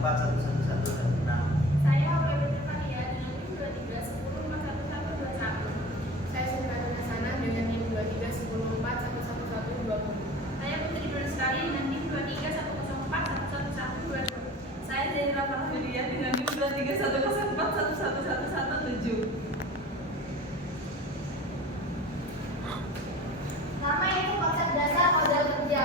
2141116. Saya Wahyu Fania dengan NIM 2310411121. Saya Sultan Hasanah dengan NIM 2310411120. Saya Putri Nurlestari dengan NIM 2310411120. Saya Zainal Fahriya dengan NIM 2310411117. Nama itu konsep dasar model kerja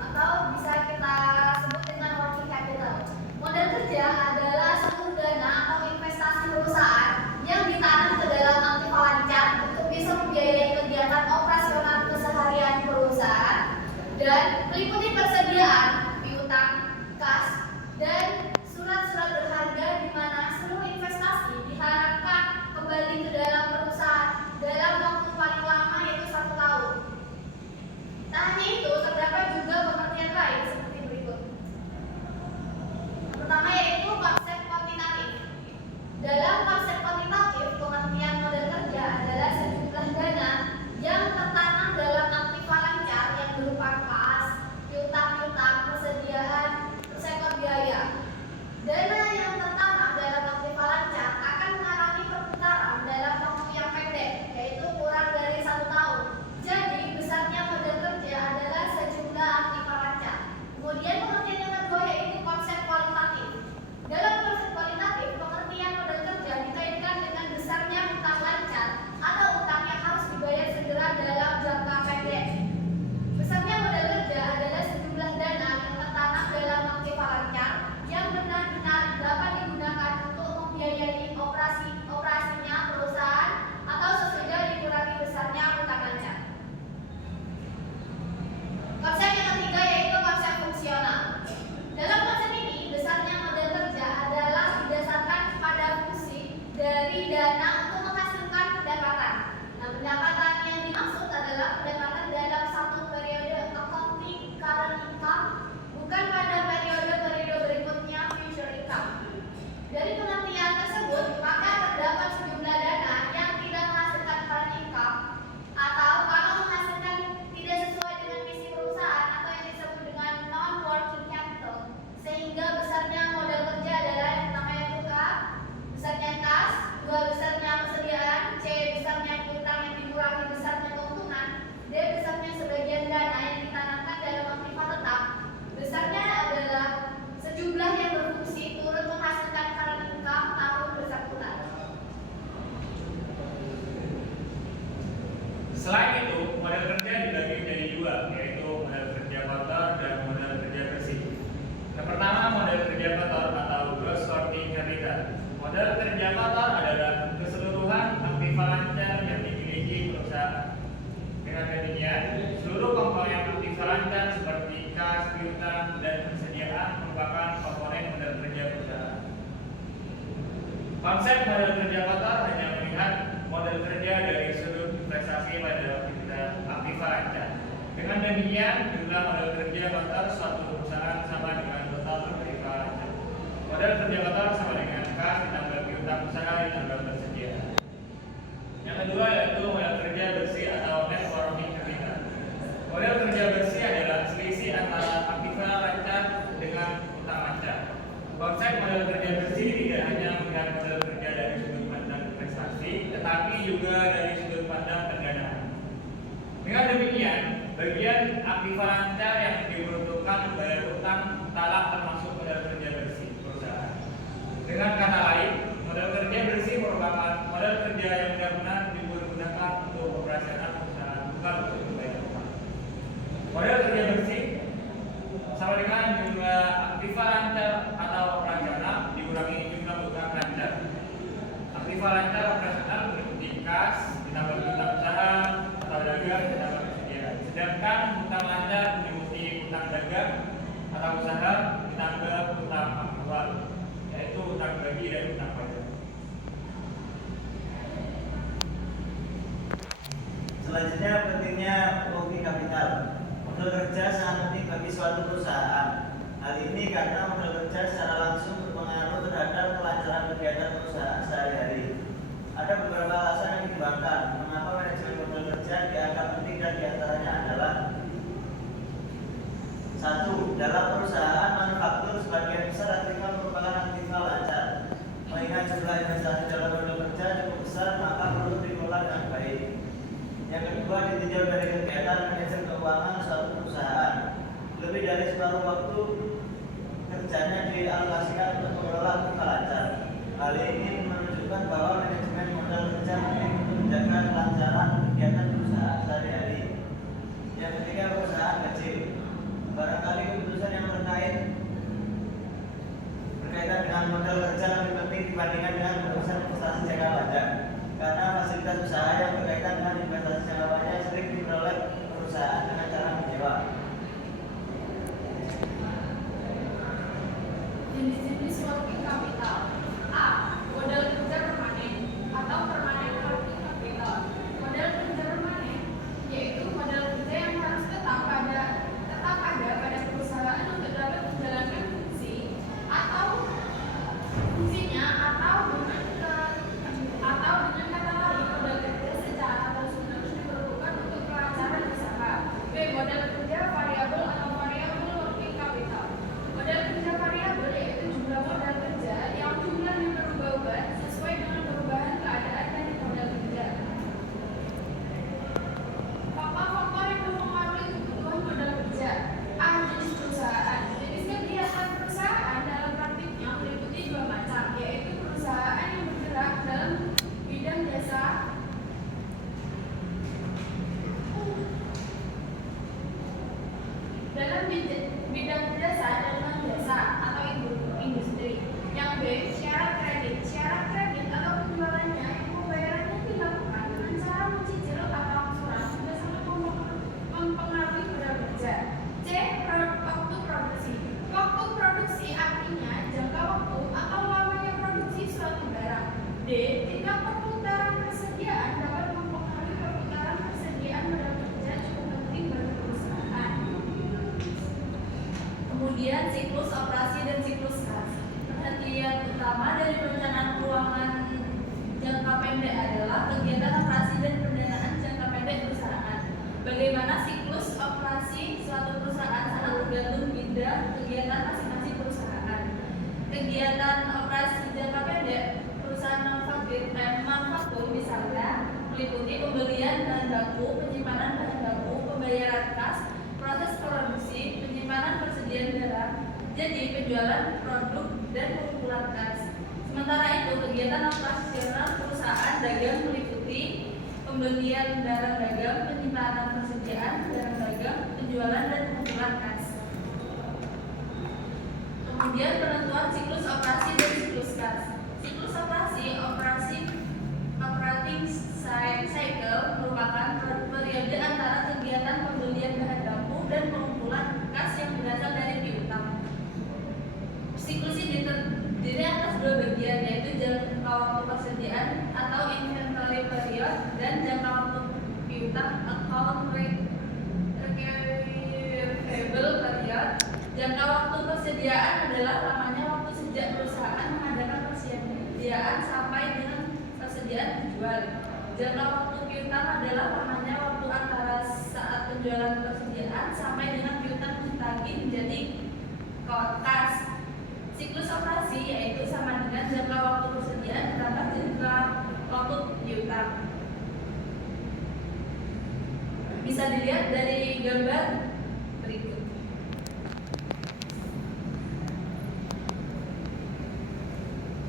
atau bisa kita sebut dengan working capital. Model kerja adalah seluruh dana atau investasi perusahaan yang ditanam ke dalam aktiva lancar untuk bisa membiayai kegiatan operasional keseharian perusahaan dan meliputi persediaan piutang, kas, dan surat-surat berharga di mana seluruh investasi diharapkan kembali ke dalam perusahaan dalam waktu paling lama yaitu 1 tahun. Tak hanya itu, terdapat juga pengertian lain seperti berikut. Pertama yaitu konsep kuantitatif. Dalam konsep kuantitatif, pengertian model kerja adalah sejumlah dana yang tertanam dalam aktiva lancar yang berupa kas, piutang-piutang, persediaan, sektor biaya. Dana yang tertanam dalam aktiva lancar akan mengalami perputaran dalam waktu yang pendek, yaitu kurang dari 1 tahun. Jadi, besarnya model kerja adalah sejumlah aktiva lancar. Kemudian pengertian yang kedua yaitu konsep kualitatif. Dalam konsep kualitatif, pengertian model kerja dikaitkan dengan besarnya utang lancar atau utang yang harus dibayar segera dalam jangka pendek. Besarnya model kerja adalah sejumlah dana yang tertanam dalam aktiva lancar yang benar-benar dapat digunakan untuk membiayai operasinya perusahaan atau sesudah dikurangi besarnya utang lancar. Konsep yang ketiga yaitu konsep fungsional. Dalam konsep ini, besarnya model kerja adalah didasarkan pada fungsi dari dana untuk menghasilkan pendapatan. Nah, pendapatan yang dimaksud adalah pendapatan dalam satu periode accounting current income, bukan pada periode-periode berikutnya future income. Dari pengertian tersebut, maka terdapat sejumlah dana yang tidak menghasilkan current income atau kalau menghasilkan tidak sesuai dengan misi perusahaan atau yang disebut dengan non-working capital, sehingga besarnya modal kerja adalah yang pertama yaitu A, besarnya kas, 2 besarnya persediaan, C besarnya piutang yang dikurangi besarnya keuntungan, D besarnya sebagian dana yang ditanamkan dalam aktiva tetap. Besarnya adalah sejumlah yang berfungsi turut menghasilkan current income tahun bersangkutan. Selain itu, model kerja dibagi menjadi 2, yaitu model kerja kotor dan model kerja bersih. Yang pertama, model kerja kotor atau gross working capital. Model kerja kotor adalah keseluruhan aktiva lancar yang dimiliki perusahaan. Dengan demikian, seluruh komponen aktiva lancar seperti kas, piutang, dan persediaan merupakan komponen model kerja perusahaan. Konsep model kerja kotor hanya melihat model kerja dari sudut investasi pada aktiva lancar. Dengan demikian, jumlah model kerja kotor suatu perusahaan sama dengan total aktiva lancar. Model kerja kotor sama dengan kas ditambah piutang usaha ditambah persediaan. Yang kedua yaitu model kerja bersih atau net working capital. Model kerja bersih adalah selisih antara aktiva lancar dengan utang lancar. Konsep model kerja bersih tidak hanya melihat model kerja dari sudut pandang investasi, tetapi juga dari sudut pandang pendanaan. Dengan demikian, bagian aktiva lancar yang diperuntukkan membayar utang talak termasuk model kerja bersih perusahaan. Dengan kata lain, model kerja bersih merupakan model kerja yang benar-benar digunakan untuk operasional perusahaan, bukan untuk membayar utang. Model kerja bersih sama dengan jumlah aktiva lancar atau operasional dikurangi jumlah utang lancar. Aktiva lancar operasional meliputi kas ditambah utang usaha atau dagang ditambah persediaan. Sedangkan utang lancar meliputi utang dagang atau usaha ditambah utang aktual, yaitu utang bagi dan utang pajak. Selanjutnya pentingnya working capital. Model kerja sangat penting bagi suatu perusahaan. Hal ini karena model kerja secara langsung berpengaruh terhadap kelancaran kegiatan perusahaan sehari-hari. Ada beberapa alasan yang dikembangkan mengapa manajemen model kerja dianggap penting dan diantaranya adalah: 1. Dalam perusahaan manufaktur sebagian besar aktiva merupakan kegiatan manajer keuangan suatu perusahaan. Lebih dari separuh waktu kerjanya dialokasikan untuk mengelola aktiva lancar. Hal ini menunjukkan bahwa manajemen modal kerja penting untuk menjaga kelancaran kegiatan perusahaan sehari-hari. Yang ketiga, perusahaan kecil. Barangkali keputusan yang berkaitan dengan modal kerja lebih penting dibandingkan dengan keputusan investasi jangka panjang, karena fasilitas usaha yang berkaitan dengan investasi jangka panjang sering diperoleh perusahaan dengan cara menyewa. Jenis-jenis working capital. A. Modal kerja permanen atau permanent working capital. Modal kerja permanen yaitu modal kerja yang harus tetap ada pada perusahaan untuk dapat menjalankan fungsinya atau dengan kata lain modal kerja secara terus-menerus diperlukan untuk kelancaran usaha. B. Modal kerja variabel atau variable working capital. Modal kerja variabel yaitu jumlah modal kerja yang jumlahnya berubah-ubah sesuai dengan perubahan keadaan dari modal kerja. Faktor-faktor yang mempengaruhi kebutuhan modal kerja. A. Jenis perusahaan. Jenis kegiatan perusahaan dalam praktiknya meliputi dua macam, yaitu perusahaan yang bergerak dalam bidang jasa dan non-jasa atau industri. Yang B. Syarat kredit. Syarat kredit atau penjualannya yang pembayarannya dilakukan dengan cara mencicil atau angsuran juga sangat mempengaruhi modal kerja. C. Waktu produksi. Waktu produksi artinya jangka waktu atau lamanya produksi suatu barang. D. Tingkat perputaran persediaan dapat mempengaruhi perputaran persediaan modal kerja cukup penting bagi perusahaan. Kemudian siklus operasi dan siklus kas. Perhatian utama dari perencanaan keuangan jangka pendek adalah kegiatan operasi dan pendanaan jangka pendek perusahaan. Bagaimana siklus operasi suatu perusahaan sangat tergantung pada kegiatan masing-masing perusahaan. Kegiatan operasi jangka pendek perusahaan manufaktur misalnya meliputi pembelian bahan baku, penyimpanan bahan baku, pembayaran kas, proses produksi, penyimpanan persediaan barang, jadi penjualan produk dan pengumpulan kas. Sementara itu, kegiatan operasional perusahaan dagang meliputi pembelian barang dagang, penyimpanan persediaan barang dagang, penjualan dan pengumpulan kas. Kemudian penentuan siklus operasi dan siklus kas. Siklus operating cycle merupakan periode antara kegiatan pembelian bahan baku dan pengumpulan kas yang berasal dari piutang. Siklus ini terdiri atas dua bagian, yaitu jangka waktu persediaan atau inventory period dan jangka waktu piutang account receivable period. Jangka waktu persediaan adalah lamanya waktu sejak perusahaan mengadakan persediaan sampai dengan persediaan dijual. Jangka waktu piutang adalah lamanya waktu antara saat penjualan persediaan sampai dengan piutang ditagih menjadi kas. Siklus operasi yaitu sama dengan jangka waktu persediaan ditambah jangka waktu piutang. Bisa dilihat dari gambar berikut.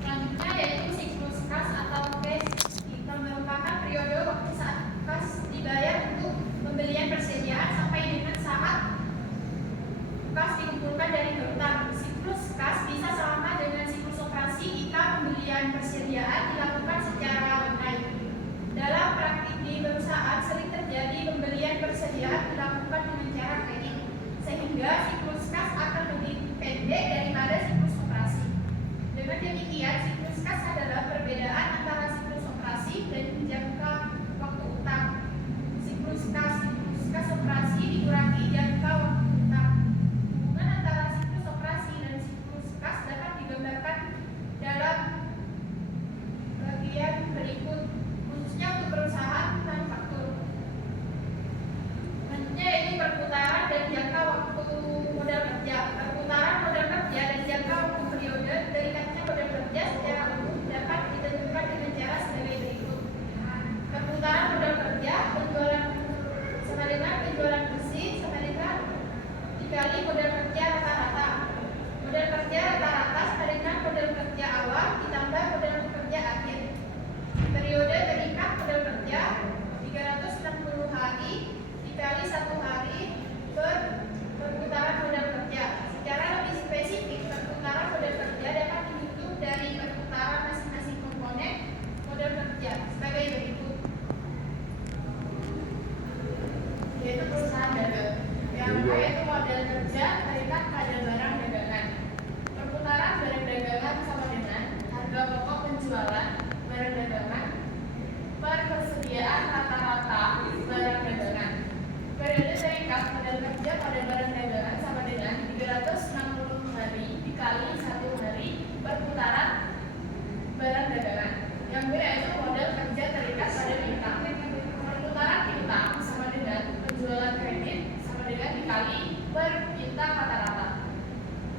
Selanjutnya yaitu siklus kas atau cash cycle merupakan periode waktu saat kas dibayar untuk pembelian persediaan sampai dengan saat kas dikumpulkan dari piutang. Siklus kas bisa sama dengan siklus operasi jika pembelian persediaan dilakukan secara online. Dalam praktik di perusahaan sering terjadi pembelian persediaan dilakukan dengan cara kredit, sehingga siklus kas akan lebih pendek daripada siklus operasi. Dengan demikian, siklus kas adalah perbedaan antara siklus operasi dan jangka waktu utang. Siklus kas operasi dikurangi jangka waktu utang. Hubungan antara siklus operasi dan siklus kas dapat digambarkan dalam bagian berikut, khususnya untuk perusahaan manufaktur. Selanjutnya yaitu perputaran dan jangka waktu modal kerja. Perputaran modal kerja dikali modal kerja rata-rata. Modal kerja rata-rata sama dengan modal kerja awal ditambah modal kerja akhir. Periode terikat modal kerja 360 hari dikali 1 hari per perputaran modal kerja. Secara lebih spesifik, perputaran modal kerja dapat dihitung dari perputaran masing-masing komponen modal kerja sebagai berikut. Yaitu perusahaan dagang. Yang pertama yaitu modal kerja terikat pada barang dagangan. Perputaran barang dagangan sama dengan harga pokok penjualan barang dagangan per persediaan rata-rata barang dagangan. Periode terikat modal kerja pada barang dagangan sama dengan 360 hari dikali 1 hari perputaran barang dagangan. Yang B yaitu modal kerja terikat pada piutang. Perputaran piutang sama dengan penjualan kredit sama dengan dikali per piutang rata-rata.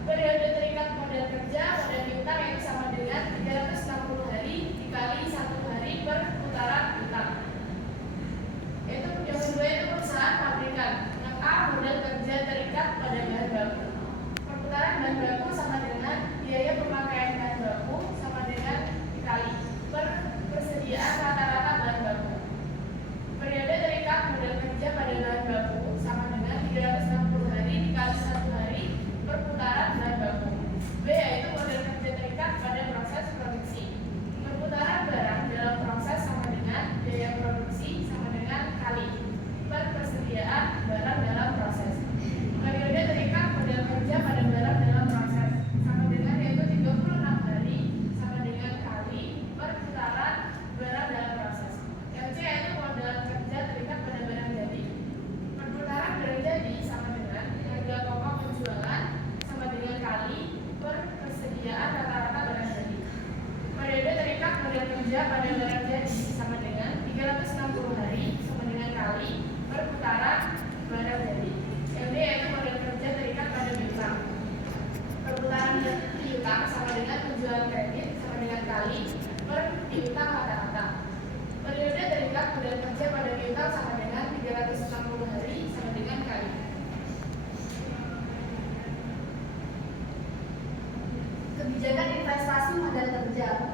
Periode terikat modal kerja pada piutang yaitu sama dengan 360 hari dikali 1 hari per putaran piutang. Yaitu yang kedua itu perusahaan pabrikan. Yang A modal kerja terikat pada bahan baku. Perputaran bahan baku sama dengan biaya pemakaian bahan baku sama dengan dikali per persediaan rata-rata bahan baku. Periode terikat modal kerja pada bahan baku sama dengan 360 hari dikali 1 hari perputaran bahan baku. B yaitu modal kerja terikat pada proses produksi. Perputaran barang dalam proses sama dengan biaya produksi sama dengan kali per persediaan barang dalam proses. Periode terikat modal kerja pada barang dalam proses sama dengan yaitu 36 hari sama dengan kali perputaran barang dalam proses. Yang C yaitu modal kerja terikat pada barang jadi. Perputaran barang jadi sama dengan harga pokok penjualan sama dengan kali per persediaan rata-rata barang jadi. Periode terikat modal kerja pada barang jadi sama dengan 360 hari sama dengan kali perputaran barang jadi. Yang D yaitu modal kerja terikat pada piutang. Perputaran piutang sama dengan penjualan kredit sama dengan kali per piutang rata-rata. Periode terikat modal kerja pada piutang sama dengan 360 hari sama dengan kali. Kebijakan investasi modal kerja.